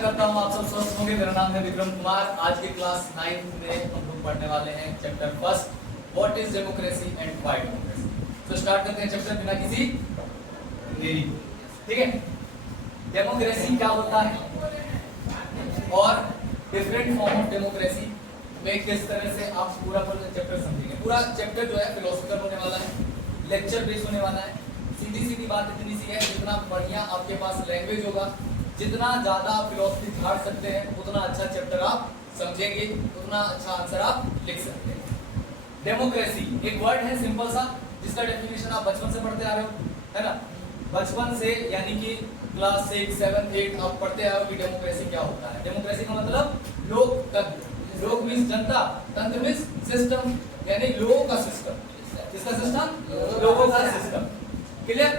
करता हूँ आप सब स्वस्थ होंगे। मेरा नाम है विक्रम कुमार। आज के क्लास 9 में हम लोग पढ़ने वाले हैं chapter first, what is democracy and why democracy. तो स्टार्ट करते हैं चैप्टर बिना किसी देरी। ठीक है, डेमोक्रेसी क्या होता है और डिफरेंट फॉर्म ऑफ डेमोक्रेसी में किस तरह से आप पूरा चैप्टर समझेंगे। पूरा चैप्टर जो है फिलोसफिकल होने वाला है, लेक्चर बेस्ड होने वाला है। सीधी बात इतनी सी है, जितना बढ़िया आपके पास लैंग्वेज होगा, जितना ज्यादा आप फिलोसफी झाड़ सकते हैं, उतना अच्छा चैप्टर आप समझेंगे, उतना अच्छा आंसर आप लिख सकते हैं। डेमोक्रेसी एक वर्ड है सिंपल सा, जिसका डेफिनेशन आप बचपन से पढ़ते आ रहे हो, है ना। बचपन से यानी कि क्लास 6, 7, 8 आप पढ़ते आ रहे हो कि डेमोक्रेसी क्या होता है। डेमोक्रेसी का मतलब लोकतंत्र। लोक मींस जनता, तंत्र मींस सिस्टम, यानी लोगों का सिस्टम। किसका सिस्टम? लोगों का सिस्टम। क्लियर?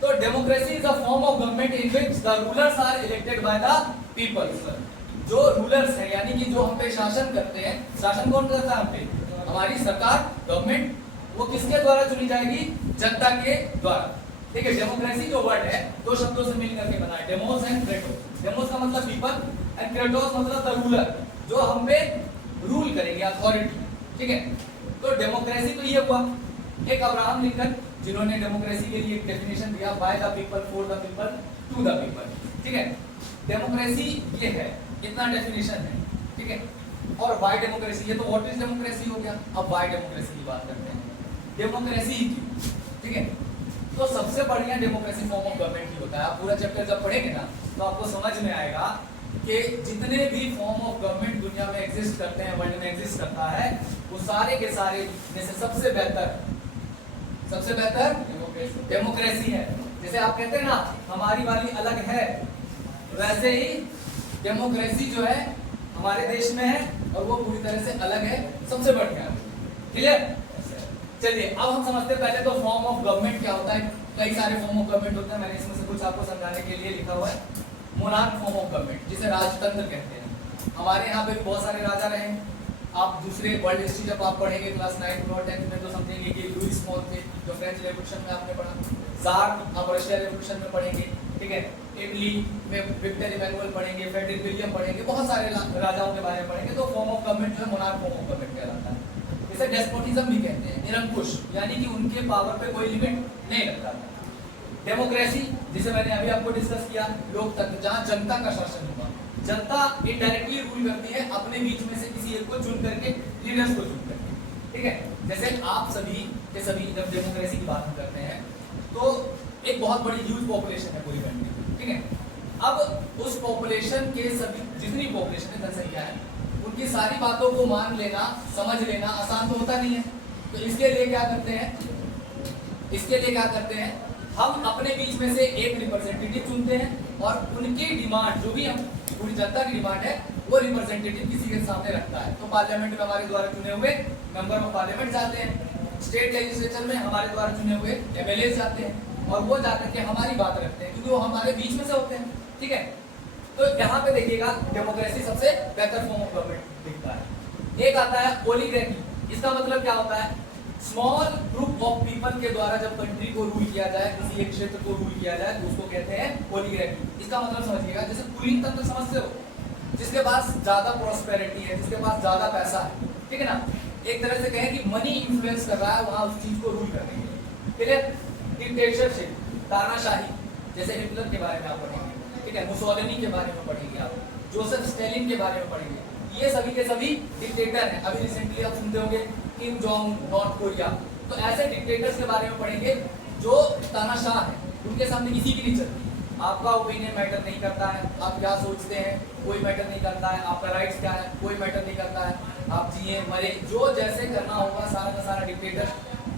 तो democracy is a form of government in which the rulers are elected by the people. जो रूलर्स हैं यानी कि जो हम पे शासन करते हैं, शासन कौन करता है हम पे? हमारी सरकार, गवर्नमेंट। वो किसके द्वारा चुनी जाएगी? जनता के द्वारा। ठीक है, डेमोक्रेसी जो वर्ड है दो शब्दों से मिल करके बना है, डेमोस एंड क्रेटोस। डेमोस का मतलब पीपल एंड क्रेटोस मतलब द रूलर, जो हम पे रूल करेंगे, अथॉरिटी। ठीक है, तो डेमोक्रेसी तो ये हुआ। एक अब्राहम लिंकन जिन्होंने डेमोक्रेसी के लिए एक डेफिनेशन दिया, by the people, for the people, to the people. ठीक है, डेमोक्रेसी ये है, इतना डेफिनेशन है। ठीक है, और वाई डेमोक्रेसी, ये तो व्हाट इज डेमोक्रेसी हो गया। अब वाई डेमोक्रेसी की बात करते हैं। डेमोक्रेसी ही क्यों? ठीक है, तो सबसे बढ़िया डेमोक्रेसी फॉर्म ऑफ गवर्नमेंट ही होता है। आप पूरा चैप्टर जब पढ़ेंगे ना तो आपको समझ में आएगा कि जितने भी फॉर्म ऑफ गवर्नमेंट दुनिया में एग्जिस्ट करते हैं, वर्ल्ड में एग्जिस्ट करता है, वो सारे के सारे में से सबसे बेहतर डेमोक्रेसी है। जैसे आप कहते हैं ना हमारी वाली अलग है, वैसे ही डेमोक्रेसी जो है हमारे देश में है और वो पूरी तरह से अलग है, सबसे बढ़िया है। क्लियर? चलिए अब हम समझते हैं पहले तो फॉर्म ऑफ गवर्नमेंट क्या होता है। कई सारे फॉर्म ऑफ गवर्नमेंट होते हैं, मैंने इसमें से कुछ आपको समझाने के लिए लिखा हुआ है। मोनार्क फॉर्म ऑफ गवर्नमेंट, जिसे राजतंत्र कहते हैं। हमारे यहाँ पे भी बहुत सारे राजा रहे। आप दूसरे वर्ल्ड हिस्ट्री जब आप पढ़ेंगे क्लास 9 और 10 में तो समझेंगे कि लुईस पॉल थे, जो फ्रेंच रेवोल्यूशन में आपने पढ़ा। जार आप रशिया रेवोल्यूशन में पढ़ेंगे। ठीक है, इटली में विक्टर इमैनुअल पढ़ेंगे, फ्रेडरिक विलियम पढ़ेंगे, बहुत सारे राजाओं के बारे में पढ़ेंगे। तो फॉर्म ऑफ गवर्नमेंट जो है मोनार्क फॉर्म ऑफ गवर्नमेंट कहलाता है। इसे डेस्पोटिज्म भी कहते हैं, निरंकुश, यानी कि उनके पावर पे कोई लिमिट नहीं लगता। डेमोक्रेसी जिसे मैंने अभी आपको डिस्कस किया, लोकतंत्र, जहां जनता का शासन होगा। जनता इनडायरेक्टली रूल करती है अपने बीच में से किसी एक को चुन करके, लीडर्स को चुन करके। ठीक है, जैसे आप सभी के सभी जब डेमोक्रेसी की बात करते हैं तो एक बहुत बड़ी ह्यूज पॉपुलेशन है पूरी कंट्री। ठीक है, अब उस पॉपुलेशन के सभी जितनी पॉपुलेशन है, जनसंख्या है, उनकी सारी बातों को मान लेना, समझ लेना आसान तो होता नहीं है। तो इसके लिए क्या करते हैं, हम अपने बीच में से एक रिप्रेजेंटेटिव चुनते हैं और उनकी डिमांड, जो भी हम पूरी जनता की डिमांड है, वो रिप्रेजेंटेटिव किसी के सामने रखता है। तो पार्लियामेंट में हमारे द्वारा चुने हुए मेंबर ऑफ पार्लियामेंट जाते हैं, स्टेट लेजिस्लेचर में हमारे द्वारा चुने हुए एमएलए जाते हैं और वो जाकर के हमारी बात रखते हैं, क्योंकि वो हमारे बीच में से होते हैं। ठीक है, तो यहाँ पे देखिएगा डेमोक्रेसी सबसे बेहतर फॉर्म ऑफ गवर्नमेंट दिखता है। एक आता है ओलिगार्की। इसका मतलब क्या होता है? स्मॉल ग्रुप ऑफ पीपल के द्वारा जब कंट्री को रूल किया जाए, किसी एक क्षेत्र को रूल किया जाए, तो उसको कहते हैं ओलिगार्की। इसका मतलब समझिएगा, जैसे कुलीन तंत्र समझते हो, जिसके पास ज्यादा प्रॉस्पेरिटी है, जिसके पास ज्यादा पैसा है। ठीक है ना, एक तरह से कहें कि मनी इन्फ्लुएंस कर रहा है वहां उस चीज को रूल करने के लिए। क्लियर? डिक्टेटरशिप, तानाशाही, जैसे हिटलर के बारे में आप पढ़ेंगे। ठीक है, मुसोलिनी के बारे में पढ़ेंगे, आप जोसेफ स्टालिन के बारे में पढ़ेंगे। ये सभी के सभी डिक्टेटर हैं। अभी रिसेंटली आप सुनते होंगे किम जोंग, नॉर्थ कोरिया। तो ऐसे डिक्टेटर्स के बारे में पढ़ेंगे जो तानाशाह हैं, उनके सामने किसी की नहीं चलती। आपका ओपिनियन मैटर नहीं करता है, आप क्या सोचते हैं कोई मैटर नहीं करता है, आपका राइट्स क्या है कोई मैटर नहीं करता है, आप जिए मरे जो जैसे करना होगा सारा का सारा डिक्टेटर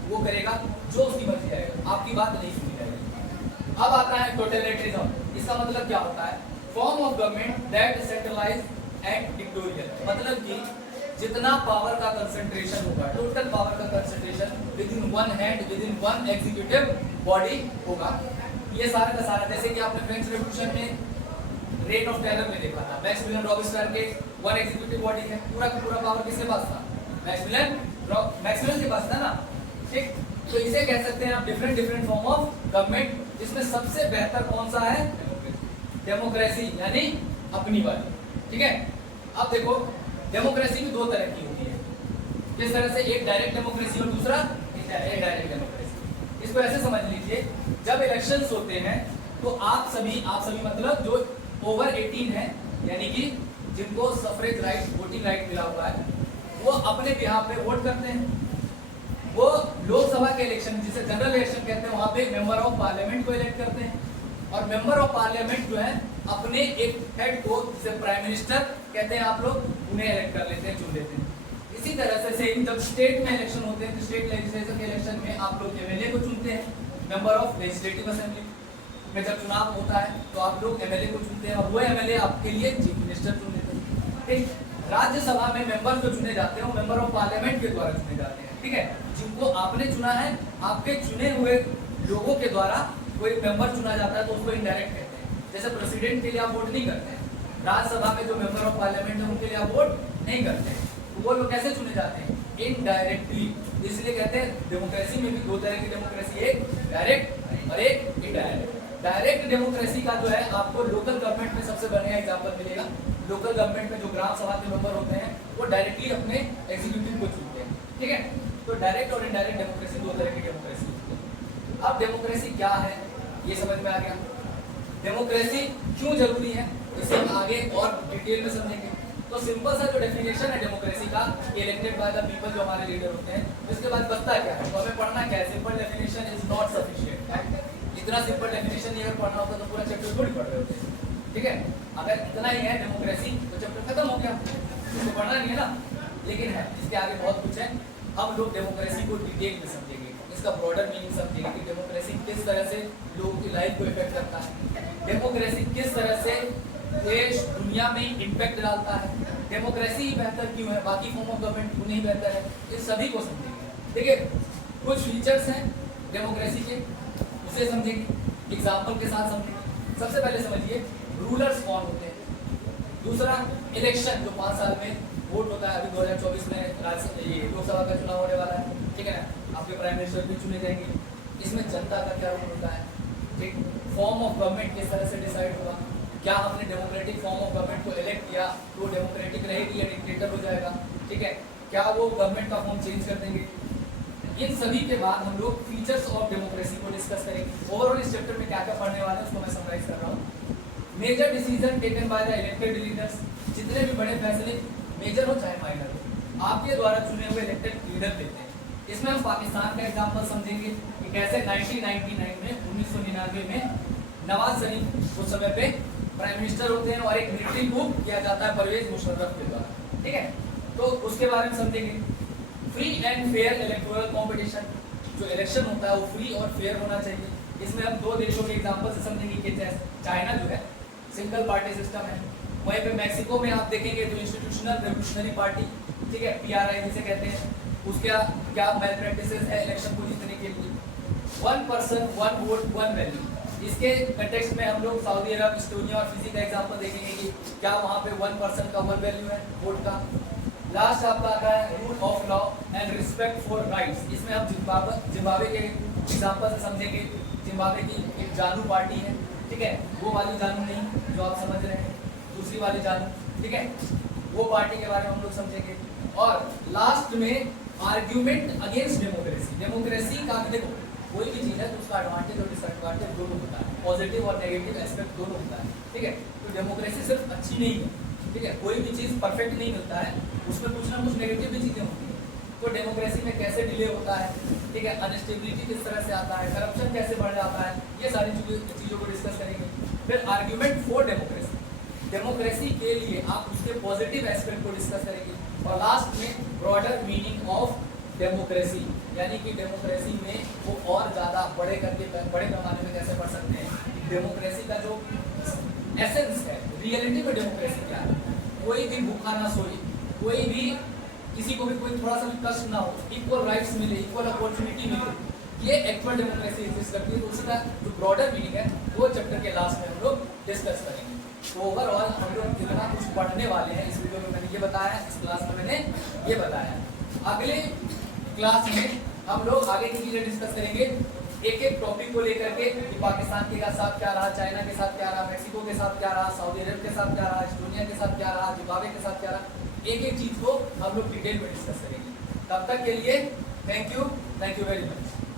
वो करेगा, जो उसकी मर्जी आएगा, आपकी बात नहीं सुनी जाएगी। अब आता है टोटलिटेरिज्म। इसका मतलब क्या होता है? Form of government that centralise and dictatorial, मतलब कि जितना पावर का कंसंट्रेशन होगा, टोटल पावर का concentration within one hand, within one executive body होगा। ये सारा का सारा, जैसे कि आपने फ्रेंच रेवोल्यूशन में रेन ऑफ टेरर में देखा था, मैक्सिमिलियन रॉबिस्पियर के वन एग्जीक्यूटिव बॉडी है, पूरा का पूरा पावर किसके पास था? मैक्सिमिलियन के पास था ना। ठीक, तो इसे कह सकते हैं आप डिफरेंट फॉर्म ऑफ गवर्नमेंट, जिसमें सबसे बेहतर कौन सा है? डेमोक्रेसी, यानी अपनी वाली, ठीक है। अब देखो डेमोक्रेसी भी दो तरह की होती है, किस तरह से, एक डायरेक्ट डेमोक्रेसी और दूसरा इनडायरेक्ट डेमोक्रेसी। इसको ऐसे समझ लीजिए, जब इलेक्शंस होते हैं तो आप सभी मतलब जो ओवर 18 है, यानी कि जिनको सफरेज राइट, वोटिंग राइट मिला हुआ है, वो अपने बिहाफ पे वोट करते हैं। वो लोकसभा के इलेक्शन, जिसे जनरल इलेक्शन कहते हैं, वहां पे मेंबर ऑफ पार्लियामेंट को इलेक्ट करते हैं, और मेंबर ऑफ पार्लियामेंट जो है अपने एक हेड को, जिसे प्राइम मिनिस्टर कहते हैं आप लोग, उन्हें इलेक्ट कर लेते हैं, चुन लेते हैं। इसी तरह से जब स्टेट में इलेक्शन होते हैं तो स्टेट लेजिस्लेचर के इलेक्शन में आप लोग एमएलए को चुनते हैं, मेंबर ऑफ लेजिस्लेटिव असेंबली में जब चुनाव होता है तो आप लोग एमएलए को चुनते हैं, और वो एमएलए आपके लिए चीफ मिनिस्टर चुन लेते हैं, ठीक। राज्यसभा में मेंबर जो चुने जाते हैं वो मेंबर ऑफ पार्लियामेंट के द्वारा चुने जाते हैं, ठीक है। जिनको आपने चुना है, आपके चुने हुए लोगों के द्वारा कोई मेंबर चुना जाता है तो उसको इनडायरेक्ट कहते हैं। जैसे प्रेसिडेंट के लिए आप वोट नहीं करते हैं, राज्यसभा में जो मेंबर ऑफ पार्लियामेंट है उनके लिए आप वोट नहीं करते हैं, तो वो लोग कैसे चुने जाते हैं, इनडायरेक्टली। इसलिए कहते हैं डेमोक्रेसी में भी दो तरह की डेमोक्रेसी, एक डायरेक्ट और एक इनडायरेक्ट। डायरेक्ट डेमोक्रेसी का जो है आपको लोकल गवर्नमेंट में सबसे बढ़िया एग्जांपल मिलेगा। लोकल गवर्नमेंट में जो ग्राम सभा के मेंबर होते हैं वो डायरेक्टली अपने एग्जीक्यूटिव को चुनते हैं, ठीक है। तो डायरेक्ट और इनडायरेक्ट डेमोक्रेसी दो तरह की डेमोक्रेसी होती है। अब डेमोक्रेसी क्या है ये समझ में आ गया, डेमोक्रेसी क्यों जरूरी है इसे हम आगे और डिटेल में समझेंगे। तो सिंपल सा जो डेफिनेशन है डेमोक्रेसी का, इलेक्टेड बाय द पीपल, जो हमारे लीडर होते हैं, उसके बाद बचता क्या है, तो हमें पढ़ना क्या है। Simple definition is not sufficient. इतना सिंपल डेफिनेशन नहीं अगर पढ़ना होता तो पूरा चैप्टर थोड़ी पढ़ रहे होते, ठीक है। अगर इतना ही है डेमोक्रेसी तो चैप्टर खत्म हो गया, इसको पढ़ना नहीं है ना, लेकिन है इसके आगे बहुत कुछ है। हम लोग डेमोक्रेसी को डिटेल में समझेंगे, इसका ब्रॉडर मीनिंग समझेंगे कि डेमोक्रेसी किस तरह से लोगों की लाइफ को इफेक्ट करता है, डेमोक्रेसी किस तरह से देश दुनिया में इम्पैक्ट डालता है, डेमोक्रेसी ही बेहतर क्यों है, बाकी फॉर्म ऑफ गवर्नमेंट क्यों नहीं बेहतर है, इस सभी को समझेंगे। देखिए कुछ फीचर्स हैं डेमोक्रेसी के, उसे समझेंगे, एग्जाम्पल के साथ समझेंगे। सबसे पहले समझिए रूलर्स कौन होते हैं, दूसरा इलेक्शन जो 5 साल में वोट होता है, अभी 2024 में ये लोकसभा का चुनाव होने वाला है, ठीक है ना, आपके प्राइम मिनिस्टर भी चुने जाएंगे, इसमें जनता का क्या रोल होता है, ठीक। फॉर्म ऑफ गवर्नमेंट किस तरह से डिसाइड होगा, क्या हमने डेमोक्रेटिक फॉर्म ऑफ गवर्नमेंट को इलेक्ट किया तो डेमोक्रेटिक रहेगी या डिक्टेटर हो जाएगा, ठीक है, क्या वो गवर्नमेंट का फॉर्म चेंज कर देंगे। इन सभी के बाद हम लोग फीचर्स ऑफ डेमोक्रेसी को डिस्कस करेंगे। ओवरऑल इस चैप्टर में क्या क्या पढ़ने वाले हैं उसको मैं समराइज कर रहा हूँ। Major decision taken by the elected leaders, जितने भी बड़े फैसले मेजर हो चाहे माइनर हो, आपके द्वारा चुने हुए इलेक्टेड लीडर लेते हैं। इसमें हम पाकिस्तान का एग्जांपल समझेंगे कि कैसे 1999 में 1999 में नवाज शरीफ उस समय पे प्राइम मिनिस्टर होते हैं और एक मिलिट्री coup किया जाता है परवेज मुशर्रफ के द्वारा, ठीक है, तो उसके बारे में समझेंगे। Free and fair electoral competition, जो इलेक्शन होता है वो फ्री और फेयर होना चाहिए। इसमें हम दो देशों के एग्जांपल से समझेंगे कि चाइना जो है सिंगल पार्टी सिस्टम है, वहीं पे मैक्सिको में आप देखेंगे तो इंस्टीट्यूशनल रेवोल्यूशनरी पार्टी, ठीक है, PRI जिसे कहते हैं, उसका क्या मैल प्रैक्टिसेस है इलेक्शन को जीतने के लिए। 1 पर्सन 1 वोट 1 वैल्यू, इसके कंटेक्स्ट में हम लोग सऊदी अरब, इस्टोनिया और फिजी का एग्जांपल देखेंगे कि क्या वहाँ पे 1 पर्सन का 1 वैल्यू है वोट का। लास्ट आपका आता है rule of law and respect for rights, इसमें हम जिम्बाब्वे के एग्जांपल से समझेंगे। जिम्बाब्वे की एक जानू पार्टी है, ठीक है, वो वाली जानू नहीं जो आप समझ रहे हैं, दूसरी वाली जानू, ठीक है, वो पार्टी के बारे में हम लोग समझेंगे। और लास्ट में आर्ग्यूमेंट अगेंस्ट डेमोक्रेसी। डेमोक्रेसी का देखो कोई भी चीज़ है तो उसका एडवांटेज और डिसएडवांटेज दोनों होता है, पॉजिटिव और नेगेटिव एस्पेक्ट दोनों होता है, ठीक है। तो डेमोक्रेसी सिर्फ अच्छी नहीं है, ठीक है, कोई भी चीज़ परफेक्ट नहीं मिलता है, उसमें कुछ ना कुछ नेगेटिव भी चीज़ें होती हैं। तो डेमोक्रेसी में कैसे डिले होता है, ठीक है, अनस्टेबिलिटी किस तरह से आता है, करप्शन कैसे बढ़ जाता है, ये सारी चीज़ों को डिस्कस करेंगे। फिर आर्ग्यूमेंट फॉर डेमोक्रेसी, डेमोक्रेसी के लिए आप उसके पॉजिटिव एस्पेक्ट को डिस्कस करेंगे। और लास्ट में ब्रॉडर मीनिंग ऑफ डेमोक्रेसी, यानी कि डेमोक्रेसी में वो और ज़्यादा बड़े पैमाने में कैसे बढ़ सकते हैं। डेमोक्रेसी का जो एसेंस है, रियलिटी में डेमोक्रेसी क्या है, कोई भी भूखा ना सोए, कोई भी किसी को भी कोई थोड़ा सा भी कष्ट ना हो, इक्वल राइट्स मिले, इक्वल अपॉर्चुनिटी मिले, ये एक्चुअल डेमोक्रेसी एग्जिस्ट करती है। तो उसका जो ब्रॉडर मीनिंग है वो चैप्टर के लास्ट में हम लोग डिस्कस करेंगे। तो ओवरऑल हम लोग कितना कुछ पढ़ने वाले हैं इस वीडियो में मैंने ये बताया, इस क्लास में मैंने ये बताया। अगले क्लास में हम लोग आगे की चीज़ें डिस्कस करेंगे, एक एक टॉपिक को लेकर के कि पाकिस्तान के साथ क्या रहा, चाइना के साथ क्या रहा, मैक्सिको के साथ क्या रहा, सऊदी अरब के साथ क्या रहा, एस्टोनिया के साथ क्या रहा, जिम्बाब्वे के साथ क्या रहा, एक एक चीज को हम लोग डिटेल में डिस्कस करेंगे। तब तक के लिए थैंक यू वेरी मच।